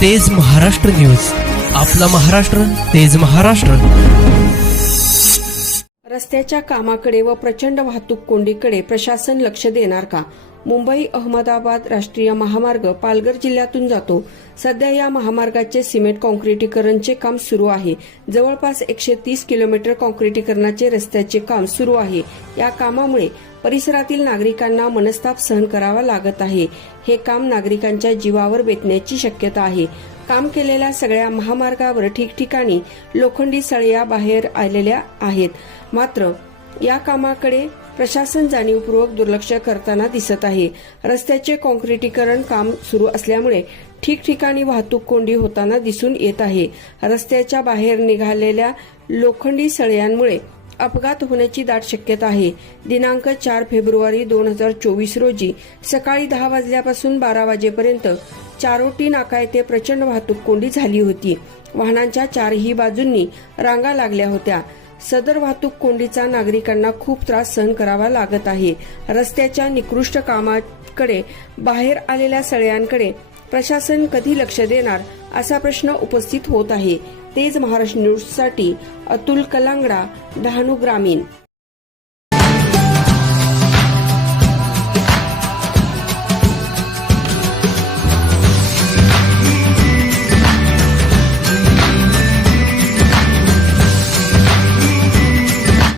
तेज महाराष्ट्र न्यूज. आपला महाराष्ट्र तेज महाराष्ट्र. रस्त्याच्या कामाकडे व प्रचंड वाहतूक कोंडीकडे प्रशासन लक्ष देणार का? मुंबई अहमदाबाद राष्ट्रीय महामार्ग पालघर जिल्ह्यातून जातो. सध्या या महामार्गाचे सिमेंट कॉन्क्रिटीकरणचे काम सुरू आहे. जवळपास एकशे तीस किलोमीटर कॉन्क्रिटीकरणाचे रस्त्याचे काम सुरू आहे. या कामामुळे परिसरातील नागरिकांना मनस्ताप सहन करावा लागत आहे. हे काम नागरिकांच्या जीवावर बेतण्याची शक्यता आहे. काम केलेल्या सगळ्या महामार्गावर ठिकठिकाणी लोखंडी सळया बाहेर आलेल्या आहेत. मात्र या कामाकडे प्रशासन जाणीवपूर्वक दुर्लक्ष करताना दिसत आहे. रस्त्याचे कॉन्क्रिटीकरण काम सुरू असल्यामुळे ठिकठिकाणी वाहतूक कोंडी होताना दिसून येत आहे. रस्त्याच्या बाहेर निघालेल्या लोखंडी सळयांमुळे अपघात होण्याची दाट शक्यता आहे. दिनांक चार फेब्रुवारी दोन हजार चोवीस रोजी सकाळी दहा वाजल्यापासून बारा वाजेपर्यंत चारोटी नाका येथे प्रचंड वाहतूक कोंडी झाली होती. वाहनांच्या चारही बाजूंनी रांगा लागल्या होत्या. सदर वाहतूक कोंडीचा नागरिकांना खूप त्रास सहन करावा लागत आहे. रस्त्याच्या निकृष्ट कामाकडे बाहेर आलेल्या सळयांकडे प्रशासन कधी लक्ष देणार असा प्रश्न उपस्थित होत आहे. तेज महाराष्ट्र न्यूजसाठी अतुल कलांगडा डहाणू ग्रामीण.